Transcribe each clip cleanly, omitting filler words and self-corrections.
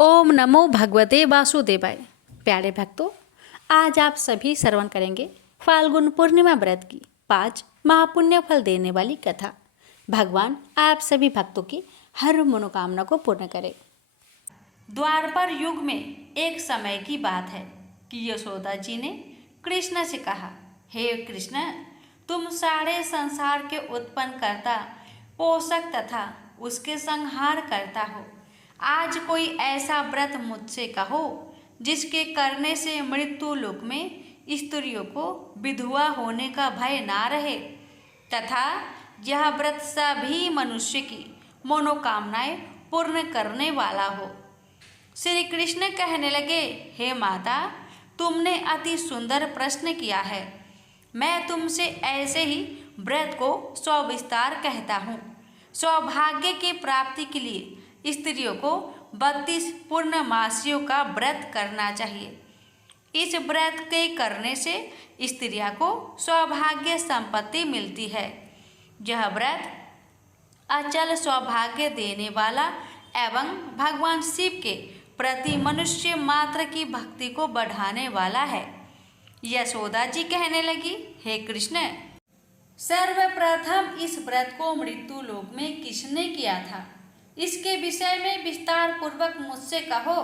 ओम नमो भगवते वासुदेवाय। प्यारे भक्तों, आज आप सभी श्रवण करेंगे फाल्गुन पूर्णिमा व्रत की 5 महापुण्य फल देने वाली कथा। भगवान आप सभी भक्तों की हर मनोकामना को पूर्ण करे। द्वापर युग में एक समय की बात है कि यशोदा जी ने कृष्ण से कहा, हे कृष्ण, तुम सारे संसार के उत्पन्न करता, पोषक तथा उसके संहार करता हो। आज कोई ऐसा व्रत मुझसे कहो जिसके करने से मृत्यु लोक में स्त्रियों को विधवा होने का भय ना रहे तथा यह व्रत सभी मनुष्य की मनोकामनाएं पूर्ण करने वाला हो। श्री कृष्ण कहने लगे, हे माता, तुमने अति सुंदर प्रश्न किया है। मैं तुमसे ऐसे ही व्रत को सविस्तार कहता हूँ। सौभाग्य की प्राप्ति के लिए स्त्रियों को 32 पूर्णमासियों का व्रत करना चाहिए। इस व्रत के करने से स्त्रियों को सौभाग्य संपत्ति मिलती है। यह व्रत अचल सौभाग्य देने वाला एवं भगवान शिव के प्रति मनुष्य मात्र की भक्ति को बढ़ाने वाला है। यशोदा जी कहने लगी, हे कृष्ण, सर्वप्रथम इस व्रत को मृत्यु लोक में किसने किया था, इसके विषय में विस्तार पूर्वक मुझसे कहो।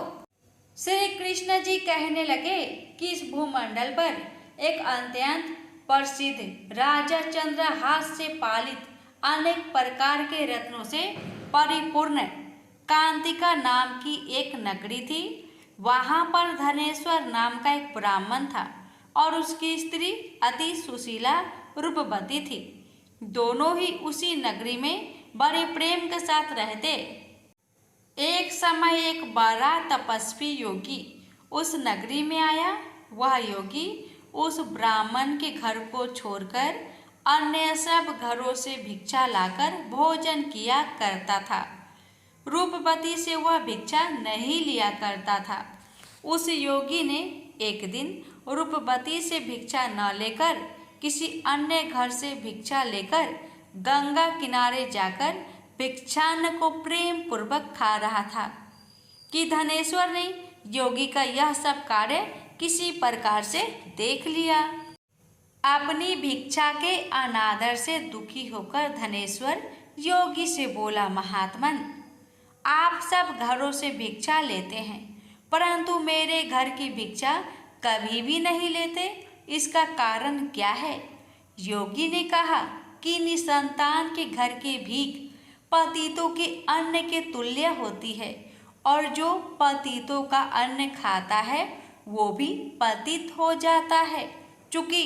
श्री कृष्ण जी कहने लगे कि इस भूमंडल पर एक अत्यंत प्रसिद्ध राजा चंद्रहास से पालित अनेक प्रकार के रत्नों से परिपूर्ण कांतिका नाम की एक नगरी थी। वहां पर धनेश्वर नाम का एक ब्राह्मण था और उसकी स्त्री अति सुशीला रूपवती थी। दोनों ही उसी नगरी में बड़े प्रेम के साथ रहते। एक समय एक बड़ा तपस्वी योगी उस नगरी में आया। वह योगी उस ब्राह्मण के घर को छोड़कर अन्य सब घरों से भिक्षा लाकर भोजन किया करता था। रूपवती से वह भिक्षा नहीं लिया करता था। उस योगी ने एक दिन रूपवती से भिक्षा न लेकर किसी अन्य घर से भिक्षा लेकर गंगा किनारे जाकर भिक्षान्न को प्रेम पूर्वक खा रहा था कि धनेश्वर ने योगी का यह सब कार्य किसी प्रकार से देख लिया। अपनी भिक्षा के अनादर से दुखी होकर धनेश्वर योगी से बोला, महात्मन, आप सब घरों से भिक्षा लेते हैं परंतु मेरे घर की भिक्षा कभी भी नहीं लेते, इसका कारण क्या है? योगी ने कहा कि निसंतान के घर की भीख पतितों के अन्न के तुल्य होती है और जो पतितों का अन्न खाता है वो भी पतित हो जाता है। चूंकि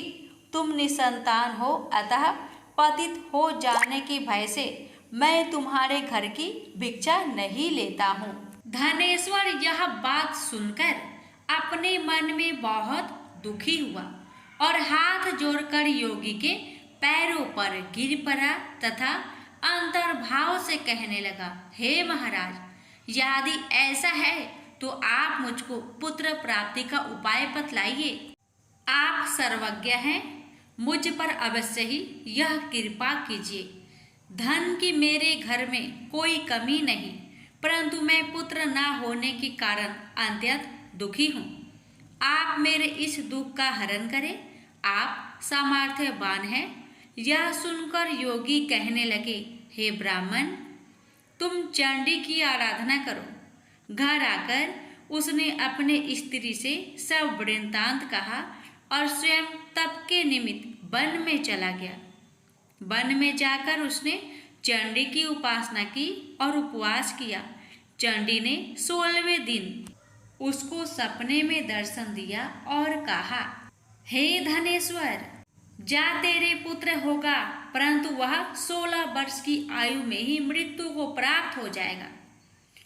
तुम निसंतान हो अतः पतित हो जाने के भय से मैं तुम्हारे घर की भिक्षा नहीं लेता हूँ। धनेश्वर यह बात सुनकर अपने मन में बहुत दुखी हुआ और हाथ जोड़कर योगी के पैरों पर गिर पड़ा तथा अंतर्भाव से कहने लगा, हे महाराज, यदि ऐसा है तो आप मुझको पुत्र प्राप्ति का उपाय बतलाइए। आप सर्वज्ञ हैं, मुझ पर अवश्य ही यह कृपा कीजिए। धन की मेरे घर में कोई कमी नहीं, परंतु मैं पुत्र न होने के कारण अत्यंत दुखी हूँ। आप मेरे इस दुख का हरण करें, आप सामर्थ्यवान हैं। यह सुनकर योगी कहने लगे, हे ब्राह्मण, तुम चंडी की आराधना करो। घर आकर उसने अपने स्त्री से सब वृत्तांत कहा और स्वयं तप के निमित्त वन में चला गया। वन में जाकर उसने चंडी की उपासना की और उपवास किया। चंडी ने 16वें दिन उसको सपने में दर्शन दिया और कहा, हे धनेश्वर, जा तेरे पुत्र होगा परंतु वह 16 वर्ष की आयु में ही मृत्यु को प्राप्त हो जाएगा।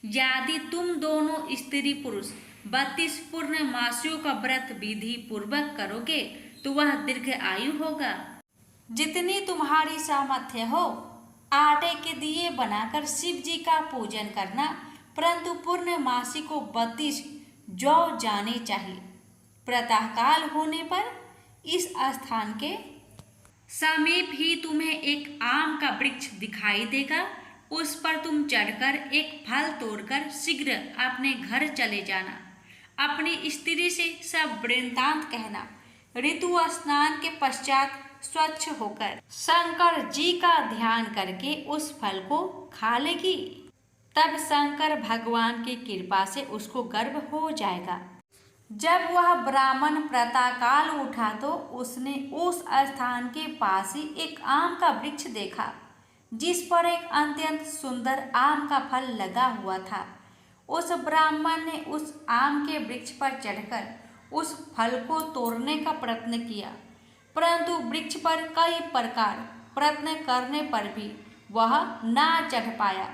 यदि तुम दोनों स्त्री पुरुष 32 पूर्णमासियों का व्रत विधि पूर्वक करोगे तो वह दीर्घ आयु होगा। जितनी तुम्हारी सामर्थ्य हो आटे के दिए बनाकर शिव जी का पूजन करना, परंतु पूर्णमासी को 32 जौ जाने चाहिए। प्रातःकाल होने पर इस स्थान के समीप ही तुम्हें एक आम का वृक्ष दिखाई देगा। उस पर तुम चढ़कर एक फल तोड़कर शीघ्र अपने घर चले जाना। अपनी स्त्री से सब वृत्तांत कहना। ऋतु स्नान के पश्चात स्वच्छ होकर शंकर जी का ध्यान करके उस फल को खा लेगी। तब शंकर भगवान की कृपा से उसको गर्भ हो जाएगा। जब वह ब्राह्मण प्रातःकाल उठा तो उसने उस स्थान के पास ही एक आम का वृक्ष देखा, जिस पर एक अत्यंत सुंदर आम का फल लगा हुआ था। उस ब्राह्मण ने उस आम के वृक्ष पर चढ़कर उस फल को तोड़ने का प्रयत्न किया, परंतु वृक्ष पर कई प्रकार प्रयत्न करने पर भी वह ना चढ़ पाया।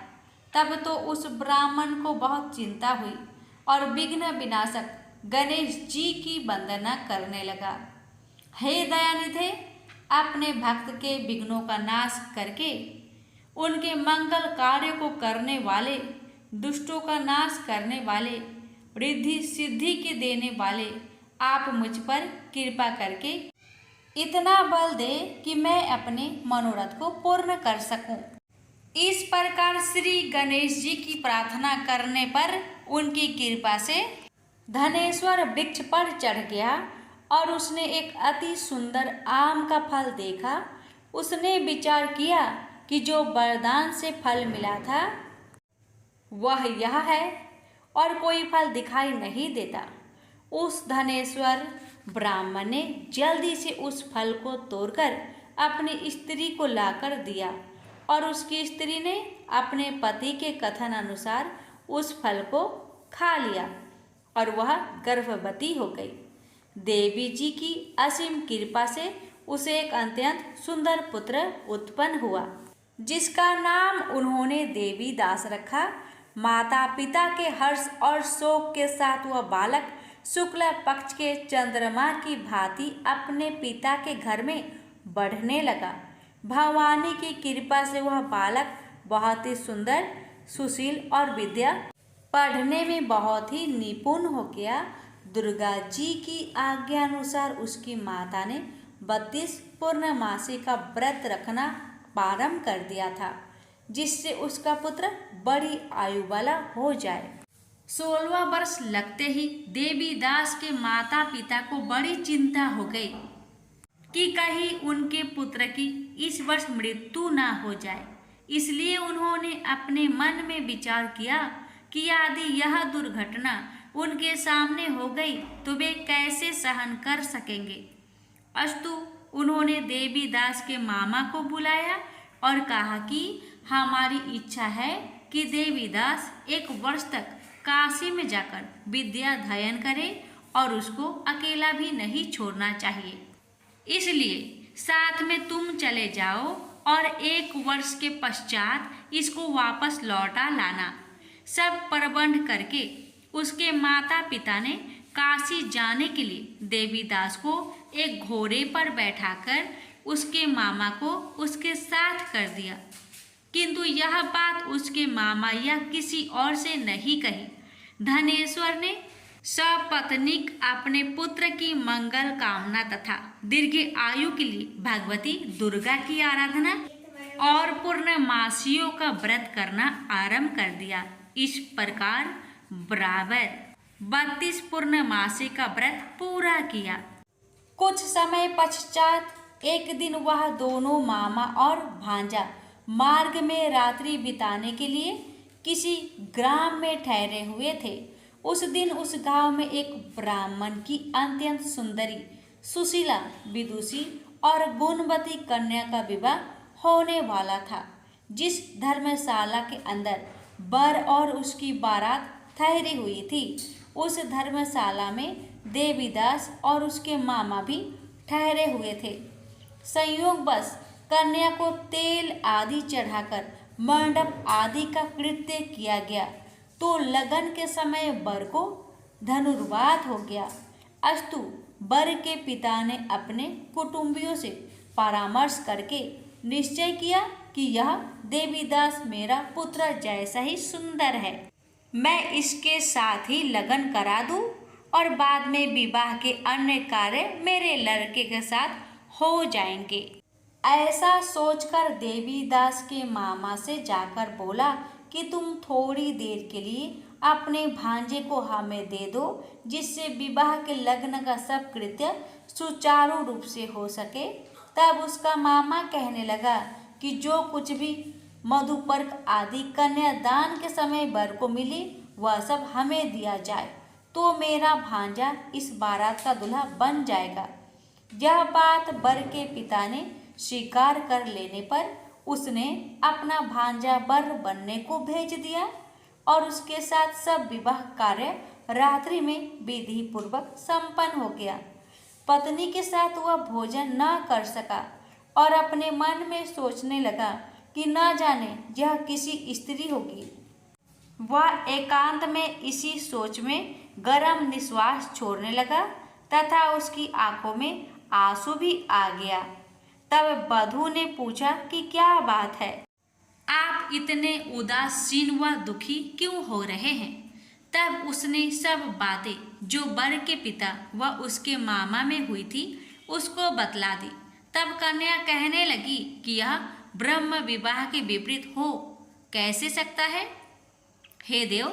तब तो उस ब्राह्मण को बहुत चिंता हुई और विघ्न विनाशक गणेश जी की वंदना करने लगा। हे दयानिधे, अपने भक्त के विघ्नों का नाश करके उनके मंगल कार्य को करने वाले, दुष्टों का नाश करने वाले, रिद्धि सिद्धि के देने वाले, आप मुझ पर कृपा करके इतना बल दे कि मैं अपने मनोरथ को पूर्ण कर सकूं। इस प्रकार श्री गणेश जी की प्रार्थना करने पर उनकी कृपा से धनेश्वर वृक्ष पर चढ़ गया और उसने एक अति सुंदर आम का फल देखा। उसने विचार किया कि जो वरदान से फल मिला था वह यह है और कोई फल दिखाई नहीं देता। उस धनेश्वर ब्राह्मण ने जल्दी से उस फल को तोड़कर अपनी स्त्री को लाकर दिया और उसकी स्त्री ने अपने पति के कथन अनुसार उस फल को खा लिया और वह गर्भवती हो गई। देवी जी की असीम कृपा से उसे एक अत्यंत सुंदर पुत्र उत्पन्न हुआ, जिसका नाम उन्होंने देवी दास रखा। माता पिता के हर्ष और शोक के साथ वह बालक शुक्ल पक्ष के चंद्रमा की भांति अपने पिता के घर में बढ़ने लगा। भवानी की कृपा से वह बालक बहुत ही सुंदर, सुशील और विद्या पढ़ने में बहुत ही निपुण हो गया। दुर्गा जी की आज्ञा अनुसार उसकी माता ने 32 पूर्णमासी का व्रत रखना प्रारंभ कर दिया था, जिससे उसका पुत्र बड़ी आयु वाला हो जाए। 16वां वर्ष लगते ही देवी दास के माता पिता को बड़ी चिंता हो गई कि कहीं उनके पुत्र की इस वर्ष मृत्यु ना हो जाए। इसलिए उन्होंने अपने मन में विचार किया कि यदि यह दुर्घटना उनके सामने हो गई तो वे कैसे सहन कर सकेंगे। अस्तु उन्होंने देवी दास के मामा को बुलाया और कहा कि हमारी इच्छा है कि देवी दास 1 वर्ष तक काशी में जाकर विद्या अध्ययन करे और उसको अकेला भी नहीं छोड़ना चाहिए। इसलिए साथ में तुम चले जाओ और 1 वर्ष के पश्चात इसको वापस लौटा लाना। सब प्रबंध करके उसके माता पिता ने काशी जाने के लिए देवीदास को एक घोड़े पर बैठाकर उसके मामा को उसके साथ कर दिया, किंतु यह बात उसके मामा या किसी और से नहीं कही। धनेश्वर ने सपत्नीक अपने पुत्र की मंगल कामना तथा दीर्घ आयु के लिए भगवती दुर्गा की आराधना और पूर्णमासियों का व्रत करना आरंभ कर दिया। इस प्रकार बराबर 32 पूर्णमासी का व्रत पूरा किया। कुछ समय पश्चात एक दिन वह दोनों मामा और भांजा मार्ग में रात्रि बिताने के लिए किसी ग्राम में ठहरे हुए थे। उस दिन उस गांव में एक ब्राह्मण की अत्यंत सुंदरी, सुशीला, विदुषी और गुणवती कन्या का विवाह होने वाला था। जिस धर्मशाला के अंदर वर और उसकी बारात ठहरी हुई थी, उस धर्मशाला में देवीदास और उसके मामा भी ठहरे हुए थे। संयोगवश कन्या को तेल आदि चढ़ाकर मंडप आदि का कृत्य किया गया तो लगन के समय वर को धनुर्वात हो गया। अस्तु वर के पिता ने अपने कुटुंबियों से परामर्श करके निश्चय किया कि यह देवीदास मेरा पुत्र जैसा ही सुंदर है, मैं इसके साथ ही लगन करा दूं और बाद में विवाह के अन्य कार्य मेरे लड़के के साथ हो जाएंगे। ऐसा सोचकर देवीदास के मामा से जाकर बोला कि तुम थोड़ी देर के लिए अपने भांजे को हमें दे दो, जिससे विवाह के लग्न का सब कृत्य सुचारू रूप से हो सके। तब उसका मामा कहने लगा कि जो कुछ भी मधुपर्क आदि कन्यादान के समय वर को मिले वह सब हमें दिया जाए, तो मेरा भांजा इस बारात का दूल्हा बन जाएगा। यह बात वर के पिता ने स्वीकार कर लेने पर उसने अपना भांजा वर बनने को भेज दिया और उसके साथ सब विवाह कार्य रात्रि में विधि पूर्वक संपन्न हो गया। पत्नी के साथ वह भोजन न कर सका और अपने मन में सोचने लगा कि न जाने यह किसी स्त्री होगी। वह एकांत में इसी सोच में गरम निश्वास छोड़ने लगा तथा उसकी आंखों में आंसू भी आ गया। तब वधू ने पूछा कि क्या बात है, आप इतने उदासीन व दुखी क्यों हो रहे हैं। तब उसने सब बातें जो वर के पिता व उसके मामा में हुई थी उसको बतला दी। तब कन्या कहने लगी कि यह ब्रह्म विवाह के विपरीत हो कैसे सकता है। हे देव,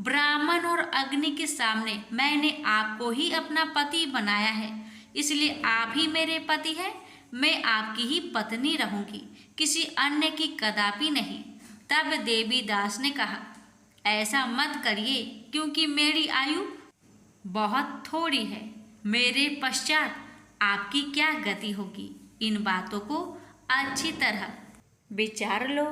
ब्राह्मण और अग्नि के सामने मैंने आपको ही अपना पति बनाया है, इसलिए आप ही मेरे पति हैं। मैं आपकी ही पत्नी रहूंगी, किसी अन्य की कदापि नहीं। तब देवीदास ने कहा, ऐसा मत करिए, क्योंकि मेरी आयु बहुत थोड़ी है। मेरे पश्चात आपकी क्या गति होगी, इन बातों को अच्छी तरह विचार लो।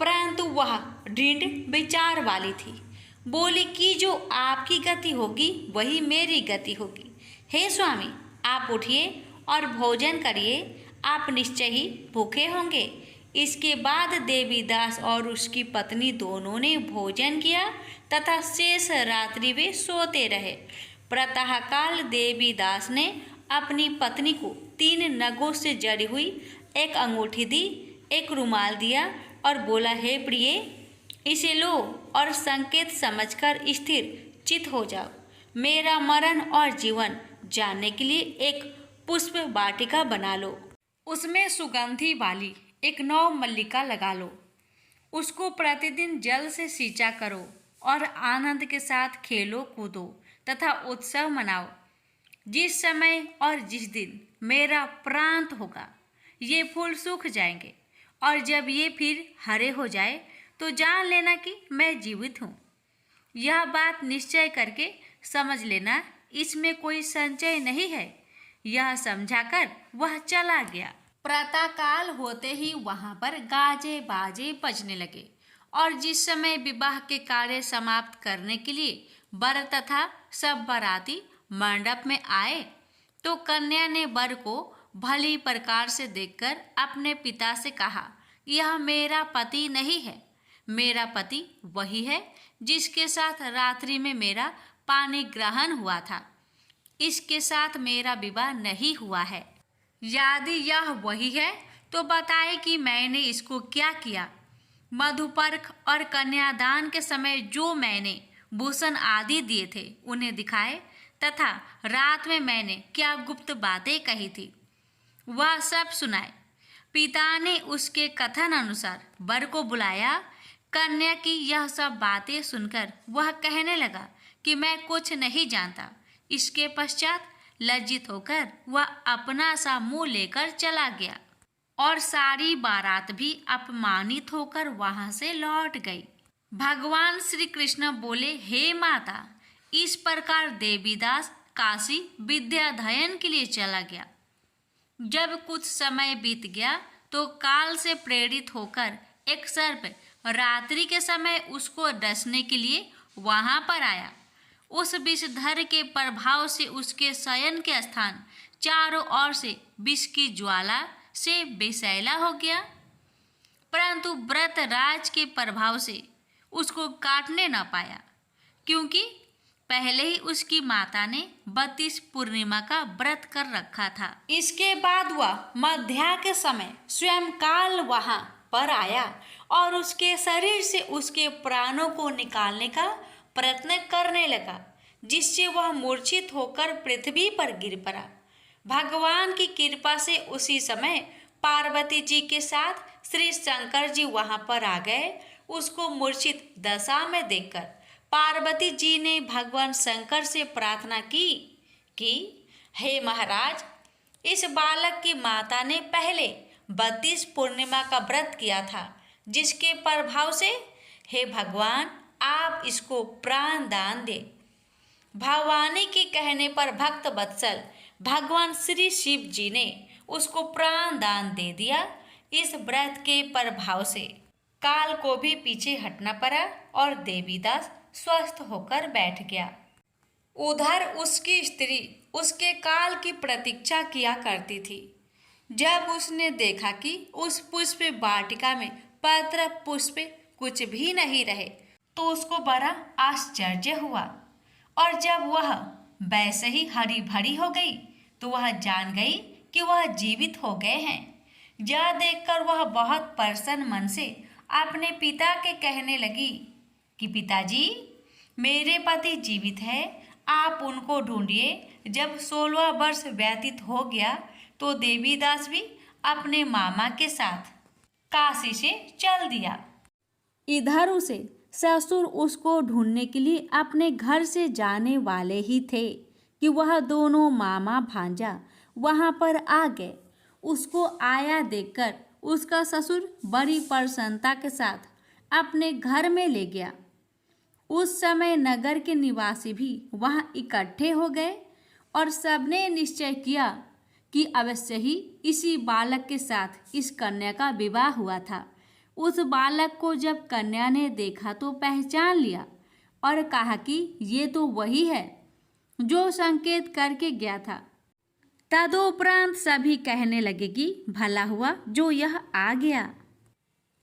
परंतु वह दृढ़ विचार वाली थी, बोली कि जो आपकी गति होगी वही मेरी गति होगी। हे स्वामी, आप उठिए और भोजन करिए, आप निश्चय ही भूखे होंगे। इसके बाद देवीदास और उसकी पत्नी दोनों ने भोजन किया तथा शेष रात्रि वे सोते रहे। प्रातःकाल देवीदास ने अपनी पत्नी को 3 नगों से जड़ी हुई एक अंगूठी दी, एक रुमाल दिया और बोला, हे प्रिय, इसे लो और संकेत समझकर स्थिर चित हो जाओ। मेरा मरण और जीवन जानने के लिए एक पुष्प वाटिका बना लो, उसमें सुगंधी वाली एक नौ मल्लिका लगा लो, उसको प्रतिदिन जल से सींचा करो और आनंद के साथ खेलो कूदो तथा उत्सव मनाओ। जिस समय और जिस दिन मेरा प्रांत होगा ये फूल सूख जाएंगे और जब ये फिर हरे हो जाए तो जान लेना कि मैं जीवित हूँ। यह बात निश्चय करके समझ लेना, इसमें कोई संचय नहीं है। यह समझाकर वह चला गया। प्रातःकाल होते ही वहां पर गाजे बाजे बजने लगे और जिस समय विवाह के कार्य समाप्त करने के लिए वर तथा सब बाराती मंडप में आए तो कन्या ने वर को भली प्रकार से देखकर अपने पिता से कहा, यह मेरा पति नहीं है, मेरा पति वही है जिसके साथ रात्रि में मेरा पानी ग्रहण हुआ था। इसके साथ मेरा विवाह नहीं हुआ है। यदि यह वही है तो बताए कि मैंने इसको क्या किया। मधुपर्क और कन्यादान के समय जो मैंने भूषण आदि दिए थे उन्हें दिखाए तथा रात में मैंने क्या गुप्त बातें कही थी वह सब सुनाए। पिता ने उसके कथन अनुसार वर को बुलाया। कन्या की यह सब बातें सुनकर वह कहने लगा कि मैं कुछ नहीं जानता। इसके पश्चात लज्जित होकर वह अपना सा मुंह लेकर चला गया और सारी बारात भी अपमानित होकर वहां से लौट गई। भगवान श्री कृष्ण बोले, हे माता, इस प्रकार देवीदास काशी विद्याध्ययन के लिए चला गया। जब कुछ समय बीत गया तो काल से प्रेरित होकर एक सर्प रात्रि के समय उसको डसने के लिए वहां पर आया। उस विषधर के प्रभाव से उसके शयन के स्थान चारों ओर से विष की ज्वाला से विषैला हो गया, परंतु व्रत राज के प्रभाव से उसको काटने न पाया, क्योंकि पहले ही उसकी माता ने 32 पूर्णिमा का व्रत कर रखा था। इसके बाद वह मध्या के समय स्वयं काल वहां पर आया और उसके शरीर से उसके प्राणों को निकालने का प्रयत्न करने लगा, जिससे वह मूर्छित होकर पृथ्वी पर गिर पड़ा। भगवान की कृपा से उसी समय पार्वती जी के साथ श्री शंकर जी वहां पर आ गए। उसको मूर्छित दशा में देखकर पार्वती जी ने भगवान शंकर से प्रार्थना की कि हे महाराज, इस बालक की माता ने पहले 32 पूर्णिमा का व्रत किया था, जिसके प्रभाव से हे भगवान आप इसको प्राण दान दे। भवानी के कहने पर भक्त वत्सल भगवान श्री शिव जी ने उसको प्राण दान दे दिया। इस व्रत के प्रभाव से काल को भी पीछे हटना पड़ा और देवीदास स्वस्थ होकर बैठ गया। उधर उसकी स्त्री उसके काल की प्रतीक्षा किया करती थी। जब उसने देखा कि उस पुष्प वाटिका में पत्र पुष्प कुछ भी नहीं रहे तो उसको बड़ा आश्चर्य हुआ, और जब वह वैसे ही हरी भरी हो गई तो वह जान गई कि वह जीवित हो गए हैं। यह देखकर वह बहुत प्रसन्न मन से अपने पिता के कहने लगी कि पिताजी, मेरे पति जीवित है, आप उनको ढूंढिए। जब 16 वर्ष व्यतीत हो गया तो देवीदास भी अपने मामा के साथ काशी से चल दिया। इधर उसे ससुर उसको ढूंढने के लिए अपने घर से जाने वाले ही थे कि वह दोनों मामा भांजा वहां पर आ गए। उसको आया देखकर उसका ससुर बड़ी प्रसन्नता के साथ अपने घर में ले गया। उस समय नगर के निवासी भी वहां इकट्ठे हो गए और सबने निश्चय किया कि अवश्य ही इसी बालक के साथ इस कन्या का विवाह हुआ था। उस बालक को जब कन्या ने देखा तो पहचान लिया और कहा कि ये तो वही है जो संकेत करके गया था। तदुपरांत सभी कहने लगे कि भला हुआ जो यह आ गया,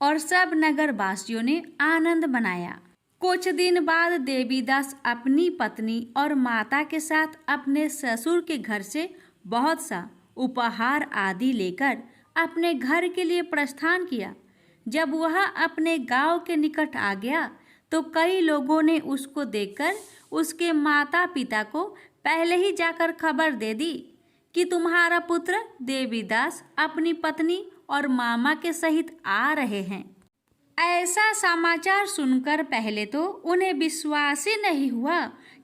और सब नगरवासियों ने आनंद मनाया। कुछ दिन बाद देवीदास अपनी पत्नी और माता के साथ अपने ससुर के घर से बहुत सा उपहार आदि लेकर अपने घर के लिए प्रस्थान किया। जब वह अपने गांव के निकट आ गया तो कई लोगों ने उसको देखकर उसके माता पिता को पहले ही जाकर खबर दे दी कि तुम्हारा पुत्र देवीदास अपनी पत्नी और मामा के सहित आ रहे हैं। ऐसा समाचार सुनकर पहले तो उन्हें विश्वास ही नहीं हुआ,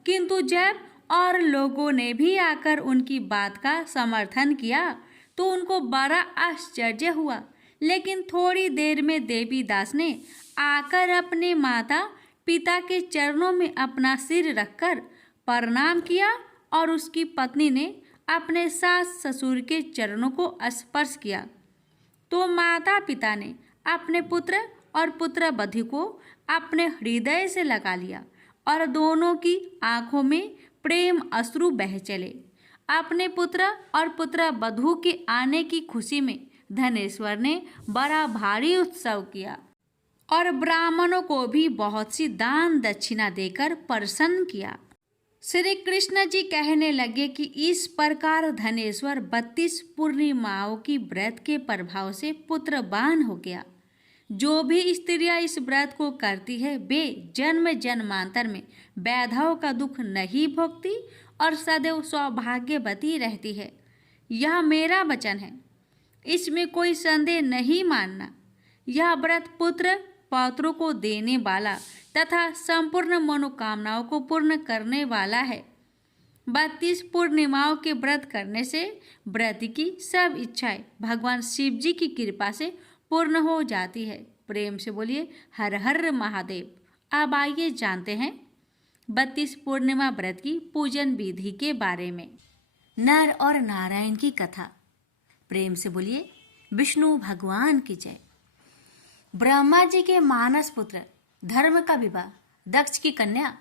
किंतु जब और लोगों ने भी आकर उनकी बात का समर्थन किया तो उनको बड़ा आश्चर्य हुआ। लेकिन थोड़ी देर में देवीदास ने आकर अपने माता पिता के चरणों में अपना सिर रखकर प्रणाम किया और उसकी पत्नी ने अपने सास ससुर के चरणों को स्पर्श किया तो माता पिता ने अपने पुत्र और पुत्रवधू को अपने हृदय से लगा लिया और दोनों की आंखों में प्रेम अश्रु बह चले। अपने पुत्र और पुत्रवधू के आने की खुशी में धनेश्वर ने बड़ा भारी उत्सव किया और ब्राह्मणों को भी बहुत सी दान दक्षिणा देकर प्रसन्न किया। श्री कृष्ण जी कहने लगे कि इस प्रकार धनेश्वर 32 पूर्णिमाओं की व्रत के प्रभाव से पुत्रवान हो गया। जो भी स्त्रियां इस व्रत को करती है वे जन्म जन्मांतर में वैधव का दुख नहीं भोगती और सदैव सौभाग्यवती रहती है। यह मेरा वचन है, इसमें कोई संदेह नहीं मानना। यह व्रत पुत्र पौत्रों को देने वाला तथा संपूर्ण मनोकामनाओं को पूर्ण करने वाला है। 32 पूर्णिमाओं के व्रत करने से व्रत की सब इच्छाएं भगवान शिव जी की कृपा से पूर्ण हो जाती है। प्रेम से बोलिए हर हर महादेव। अब आइए जानते हैं 32 पूर्णिमा व्रत की पूजन विधि के बारे में। नर और नारायण की कथा। प्रेम से बोलिए विष्णु भगवान की जय। ब्रह्मा जी के मानस पुत्र धर्म का विवाह दक्ष की कन्या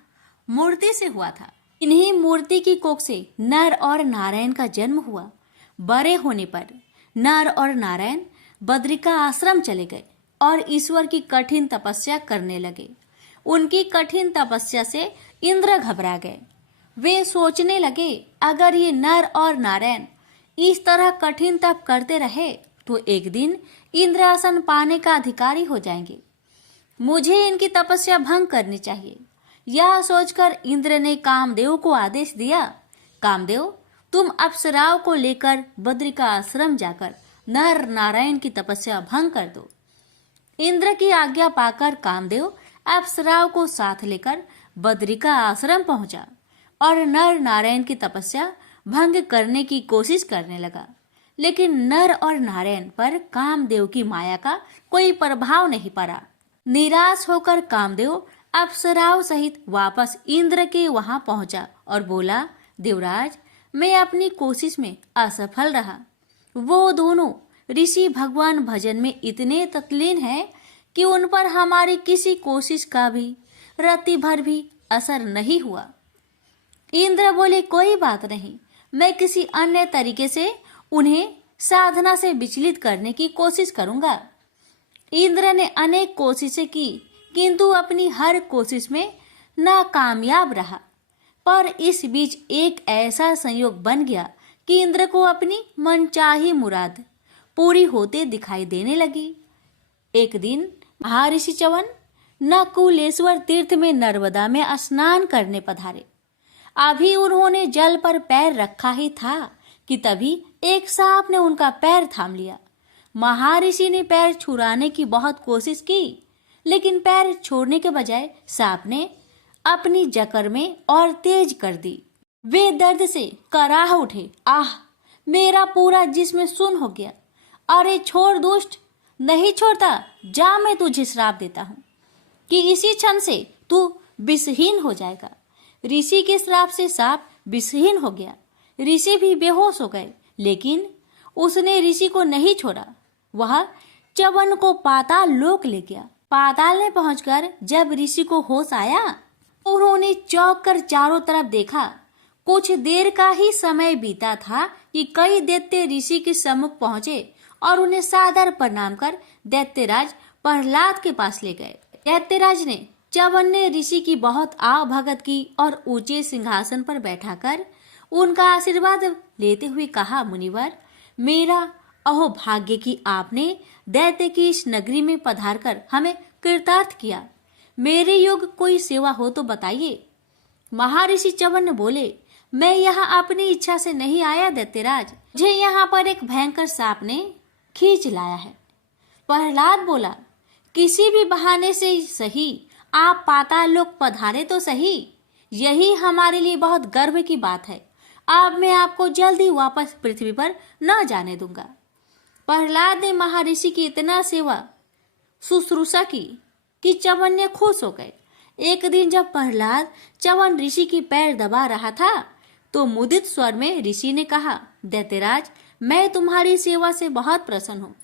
मूर्ति से हुआ था। इन्हीं मूर्ति की कोख से नर और नारायण का जन्म हुआ। बड़े होने पर नर और नारायण बद्रिका आश्रम चले गए और ईश्वर की कठिन तपस्या करने लगे। उनकी कठिन तपस्या से इंद्र घबरा गए। वे सोचने लगे अगर ये नर और नारायण इस तरह कठिन तप करते रहे तो एक दिन इंद्रासन पाने का अधिकारी हो जाएंगे। मुझे इनकी तपस्या भंग करनी चाहिए। यह सोचकर इंद्र ने कामदेव को आदेश दिया, कामदेव तुम अप्सराओं को लेकर बद्रिका आश्रम जाकर नर नारायण की तपस्या भंग कर दो। इंद्र की आज्ञा पाकर कामदेव अप्सराओं को साथ लेकर बद्रिका आश्रम पहुंचा और नर नारायण की तपस्या भंग करने की कोशिश करने लगा, लेकिन नर और नारायण पर कामदेव की माया का कोई प्रभाव नहीं पड़ा। निराश होकर कामदेव अप्सराओं सहित वापस इंद्र के वहां पहुंचा और बोला, देवराज, मैं अपनी कोशिश में असफल रहा। वो दोनों ऋषि भगवान भजन में इतने तल्लीन हैं कि उन पर हमारी किसी कोशिश का भी रत्ती भर भी असर नहीं हुआ। इंद्र बोले, कोई बात नहीं, मैं किसी अन्य तरीके से उन्हें साधना से विचलित करने की कोशिश करूंगा। इंद्र ने अनेक कोशिशें की, किंतु अपनी हर कोशिश में नाकामयाब रहा। पर इस बीच एक ऐसा संयोग बन गया कि इंद्र को अपनी मनचाही मुराद पूरी होते दिखाई देने लगी। एक दिन महर्षि च्यवन नकुलेश्वर तीर्थ में नर्मदा में स्नान करने पधारे। अभी उन्होंने जल पर पैर रखा ही था कि तभी एक सांप ने उनका पैर थाम लिया। महर्षि ने पैर छुड़ाने की बहुत कोशिश की, लेकिन पैर छोड़ने के बजाय सांप ने अपनी जकड़ में और तेज कर दी। वे दर्द से कराह उठे। आह, मेरा पूरा जिस्म सुन्न हो गया। अरे छोड़ दुष्ट, नहीं छोड़ता, जा, मैं तुझे श्राप देता हूँ कि इसी क्षण से तू विषहीन हो जाएगा। ऋषि के श्राप से सांप विषहीन हो गया। ऋषि भी बेहोश हो गए, लेकिन उसने ऋषि को नहीं छोड़ा। वह च्यवन को पाताल लोक ले गया। पाताल में पहुंचकर जब ऋषि को होश आया, उन्होंने चौंक कर चारों तरफ देखा। कुछ देर का ही समय बीता था कि कई दैत्य ऋषि के सम्मुख पहुंचे और उन्हें सादर प्रणाम कर दैत्यराज प्रहलाद के पास ले गए। दैत्यराज ने च्यवन ने ऋषि की बहुत आवभगत की और ऊंचे सिंहासन पर बैठाकर उनका आशीर्वाद लेते हुए कहा, मुनिवर, मेरा अहोभाग्य कि आपने दैत्य की इस नगरी में पधारकर हमें कृतार्थ किया। मेरे योग्य कोई सेवा हो तो बताइए। महर्षि च्यवन बोले, मैं यहाँ अपनी इच्छा से नहीं आया दैत्यराज, मुझे यहाँ पर एक भयंकर सांप ने खींच लाया है। प्रहलाद बोला, किसी भी बहाने से सही आप पाताल लोक पधारे तो सही, यही हमारे लिए बहुत गर्व की बात है। अब मैं आपको जल्दी वापस पृथ्वी पर न जाने दूंगा। प्रहलाद ने महर्षि की इतना सेवा शुश्रूषा की कि च्यवन ने खुश हो गए। एक दिन जब प्रहलाद च्यवन ऋषि की पैर दबा रहा था तो मुदित स्वर में ऋषि ने कहा, दैत्यराज, मैं तुम्हारी सेवा से बहुत प्रसन्न हूँ।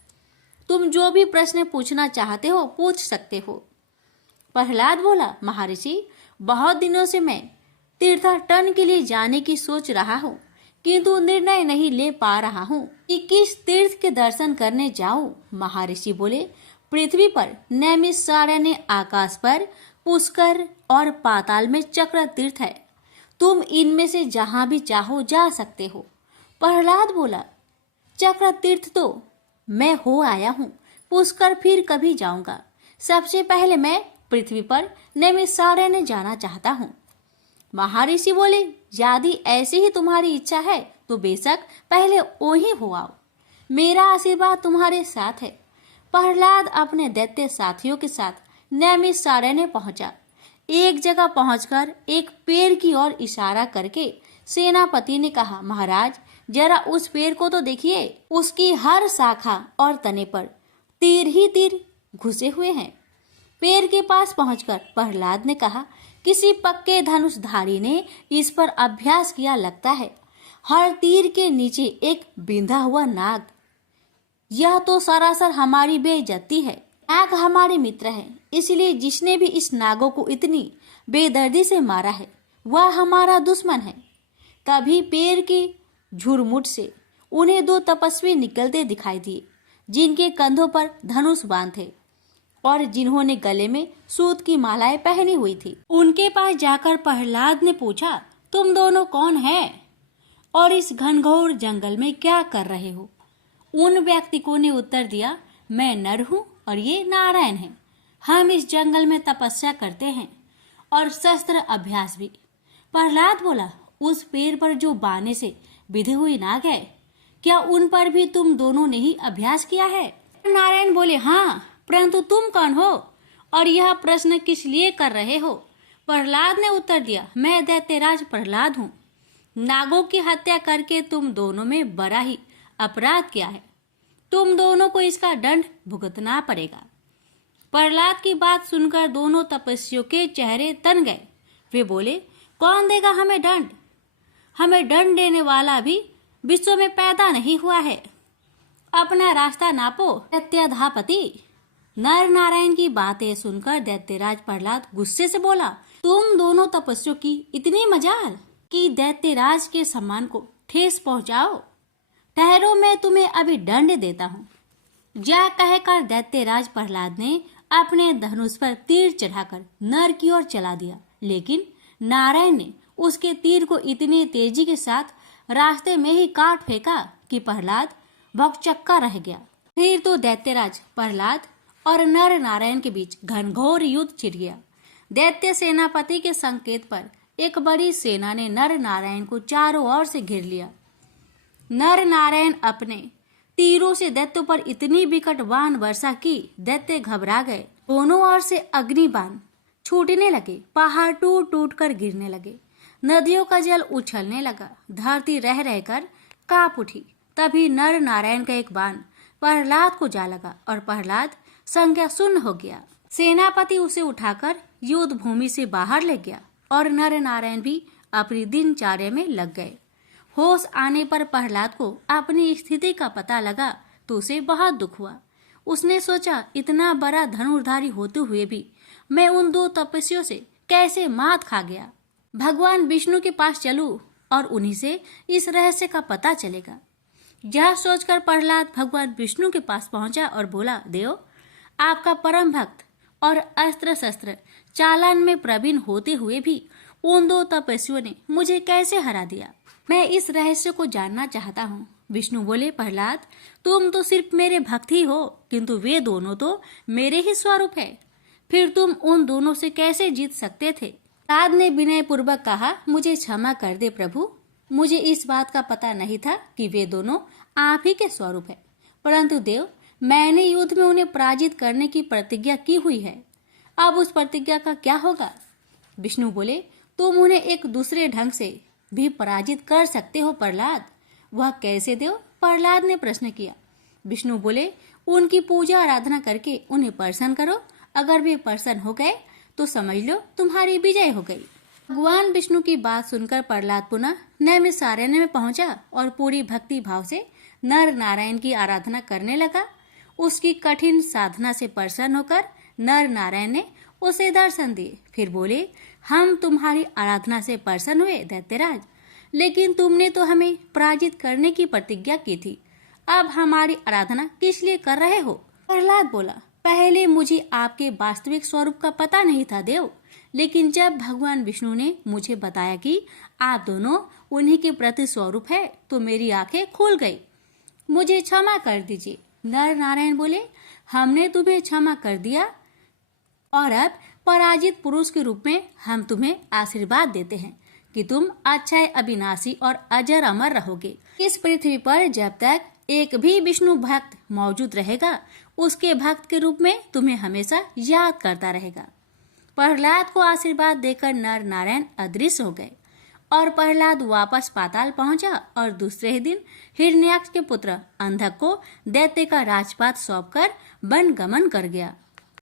तुम जो भी प्रश्न पूछना चाहते हो पूछ सकते हो। प्रहलाद बोला, महर्षि, बहुत दिनों से मैं तीर्थाटन के लिए जाने की सोच रहा हूँ, किंतु निर्णय नहीं ले पा रहा हूँ कि किस तीर्थ के दर्शन करने जाऊं। महर्षि बोले, पृथ्वी पर नैमिषारण्य, आकाश पर पुष्कर और पाताल में चक्र तीर्थ है। तुम इनमें से जहां भी चाहो जा सकते हो। प्रहलाद बोला, चक्र तीर्थ तो मैं हो आया हूँ, पुष्कर फिर कभी जाऊंगा। सबसे पहले मैं पृथ्वी पर नैमिषारण्य जाना चाहता हूँ। महर्षि बोले, यदि ऐसी ही तुम्हारी इच्छा है तो बेशक पहले वो ही हो आओ, मेरा आशीर्वाद तुम्हारे साथ है। प्रहलाद अपने दैत्य साथियों के साथ नैमिषारण्य पहुंचा। एक जगह पहुंचकर एक पेड़ की ओर इशारा करके सेनापति ने कहा, महाराज, जरा उस पेड़ को तो देखिए। उसकी हर शाखा और तने पर तीर ही तीर घुसे हुए हैं। पेड़ के पास पहुंचकर प्रहलाद ने कहा, किसी पक्के धनुषधारी ने इस पर अभ्यास किया लगता है। हर तीर के नीचे एक बिंधा हुआ नाग। यह तो सरासर हमारी बेइज्जती है। नाग हमारे मित्र है, इसलिए जिसने भी इस नागों को इतनी बेदर्दी से मारा है वह हमारा दुश्मन है। तभी पेड़ के झुरमुट से उन्हें दो तपस्वी निकलते दिखाई दिए, जिनके कंधों पर धनुष बाण थे और जिन्होंने गले में सूत की मालाएं पहनी हुई थी। उनके पास जाकर प्रहलाद ने पूछा, तुम दोनों कौन हैं और इस घनघोर जंगल में क्या कर रहे हो? उन व्यक्तियों ने उत्तर दिया, मैं नर हूँ और ये नारायण हैं। हम इस जंगल में तपस्या करते हैं और शस्त्र अभ्यास भी। प्रहलाद बोला, उस पेड़ पर जो बाने से बिधे हुए नाग है, क्या उन पर भी तुम दोनों ने ही अभ्यास किया है? नारायण बोले, हाँ, परंतु तुम कौन हो और यह प्रश्न किस लिए कर रहे हो? प्रहलाद ने उत्तर दिया, मैं दैत्यराज प्रहलाद हूँ। नागों की हत्या करके तुम दोनों में बड़ा ही अपराध किया है। तुम दोनों को इसका दंड भुगतना पड़ेगा। प्रहलाद की बात सुनकर दोनों तपस्वियों के चेहरे तन गए। वे बोले, कौन देगा हमें दंड? हमें दंड देने वाला भी विश्व में पैदा नहीं हुआ है। अपना रास्ता नापो दैत्याधापति। नर नारायण की बातें सुनकर दैत्यराज प्रहलाद गुस्से से बोला, तुम दोनों तपस्वियों की इतनी मजाल कि दैत्यराज के सम्मान को ठेस पहुंचाओ। ठहरो, मैं तुम्हें अभी दंड देता हूँ। यह कहकर दैत्यराज प्रहलाद ने अपने धनुष पर तीर चढ़ाकर नर की ओर चला दिया, लेकिन नारायण ने उसके तीर को इतनी तेजी के साथ रास्ते में ही काट फेंका कि प्रहलाद भौंकचक्का रह गया। फिर तो दैत्यराज प्रहलाद और नर नारायण के बीच घनघोर युद्ध छिड़ गया। दैत्य सेनापति के संकेत पर एक बड़ी सेना ने नर नारायण को चारों ओर से घेर लिया। नर नारायण अपने तीरों से दैत्यों पर इतनी विकट बाण वर्षा की, दैत्य घबरा गए। दोनों ओर से अग्नि बाण छूटने लगे, पहाड़ टूट टूट कर गिरने लगे, नदियों का जल उछलने लगा, धरती रह रहकर कांप उठी। तभी नर नारायण का एक बाण प्रहलाद को जा लगा और प्रहलाद संज्ञा शून्य हो गया। सेनापति उसे उठाकर युद्ध भूमि से बाहर ले गया और नर नारायण भी अपनी दिनचर्या में लग गए। होश आने पर प्रहलाद को अपनी स्थिति का पता लगा तो उसे बहुत दुख हुआ। उसने सोचा, इतना बड़ा धनुर्धारी होते हुए भी मैं उन दो तपस्वियों से कैसे मात खा गया। भगवान विष्णु के पास चलूं और उन्हीं से इस रहस्य का पता चलेगा। यह सोचकर प्रहलाद भगवान विष्णु के पास पहुंचा और बोला, देव, आपका परम भक्त और अस्त्र शस्त्र चालन में प्रवीण होते हुए भी उन दो तपस्वियों ने मुझे कैसे हरा दिया? मैं इस रहस्य को जानना चाहता हूँ। विष्णु बोले, प्रहलाद, तुम तो सिर्फ मेरे भक्त ही हो, किंतु वे दोनों तो मेरे ही स्वरूप है। फिर तुम उन दोनों से कैसे जीत सकते थे? प्रहलाद ने विनय पूर्वक कहा, मुझे क्षमा कर दे प्रभु, मुझे इस बात का पता नहीं था कि वे दोनों आप ही के स्वरूप है। परंतु देव, मैंने युद्ध में उन्हें पराजित करने की प्रतिज्ञा की हुई है। अब उस प्रतिज्ञा का क्या होगा? विष्णु बोले, तुम उन्हें एक दूसरे ढंग से भी पराजित कर सकते हो प्रहलाद। वह कैसे देव? प्रहलाद ने प्रश्न किया। विष्णु बोले, उनकी पूजा आराधना करके उन्हें प्रसन्न करो। अगर वे प्रसन्न हो गए तो समझ लो तुम्हारी विजय हो गई। भगवान विष्णु की बात सुनकर प्रहलाद पुनः नैमिषारण्य में पहुंचा और पूरी भक्ति भाव से नर नारायण की आराधना करने लगा। उसकी कठिन साधना से प्रसन्न होकर नर नारायण ने उसे दर्शन दिए। फिर बोले, हम तुम्हारी आराधना से प्रसन्न हुए दैत्यराज, लेकिन तुमने तो हमें पराजित करने की प्रतिज्ञा की थी। अब हमारी आराधना किस लिए कर रहे हो? प्रहलाद बोला, पहले मुझे आपके वास्तविक स्वरूप का पता नहीं था देव, लेकिन जब भगवान विष्णु ने मुझे बताया कि आप दोनों उन्हीं के प्रति स्वरूप है तो मेरी आंखें खुल गई। मुझे क्षमा कर दीजिए। नर नारायण बोले, हमने तुम्हें क्षमा कर दिया और अब पराजित पुरुष के रूप में हम तुम्हें आशीर्वाद देते हैं कि तुम अक्षय, अविनाशी और अजर अमर रहोगे। इस पृथ्वी पर जब तक एक भी विष्णु भक्त मौजूद रहेगा, उसके भक्त के रूप में तुम्हें हमेशा याद करता रहेगा। प्रहलाद को आशीर्वाद देकर नर नारायण अदृश्य हो गए और प्रहलाद वापस पाताल पहुंचा और दूसरे ही दिन हिरण्याक्ष के पुत्र अंधक को दैत्य का राजपाट सौंपकर वन गमन कर गया।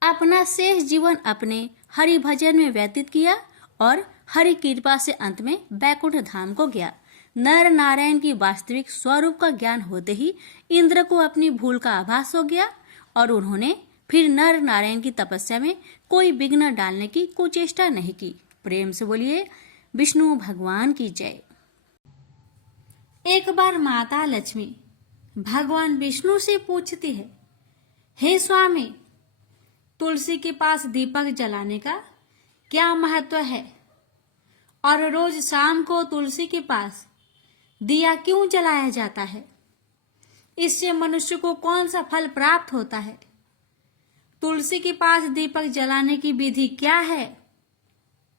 अपना शेष जीवन अपने हरि भजन में व्यतीत किया और हरि कृपा से अंत में बैकुंठ धाम को गया। नर नारायण की वास्तविक स्वरूप का ज्ञान होते ही इंद्र को अपनी भूल का आभास हो गया और उन्होंने फिर नर नारायण की तपस्या में कोई विघ्न डालने की कुचेष्टा नहीं की। प्रेम से बोलिए विष्णु भगवान की जय। एक बार माता लक्ष्मी भगवान विष्णु से पूछती है, हे स्वामी, तुलसी के पास दीपक जलाने का क्या महत्व है और रोज शाम को तुलसी के पास दिया क्यों जलाया जाता है? इससे मनुष्य को कौन सा फल प्राप्त होता है? तुलसी के पास दीपक जलाने की विधि क्या है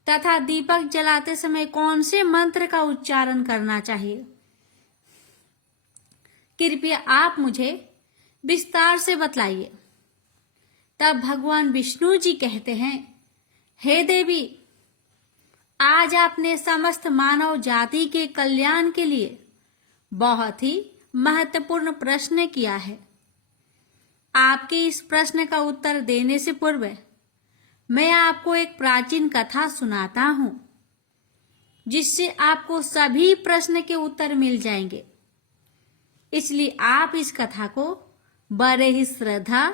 तथा दीपक जलाते समय कौन से मंत्र का उच्चारण करना चाहिए? कृपया आप मुझे विस्तार से बतलाइए। तब भगवान विष्णु जी कहते हैं, हे देवी, आज आपने समस्त मानव जाति के कल्याण के लिए बहुत ही महत्वपूर्ण प्रश्न किया है। आपके इस प्रश्न का उत्तर देने से पूर्व मैं आपको एक प्राचीन कथा सुनाता हूं, जिससे आपको सभी प्रश्न के उत्तर मिल जाएंगे। इसलिए आप इस कथा को बड़े ही श्रद्धा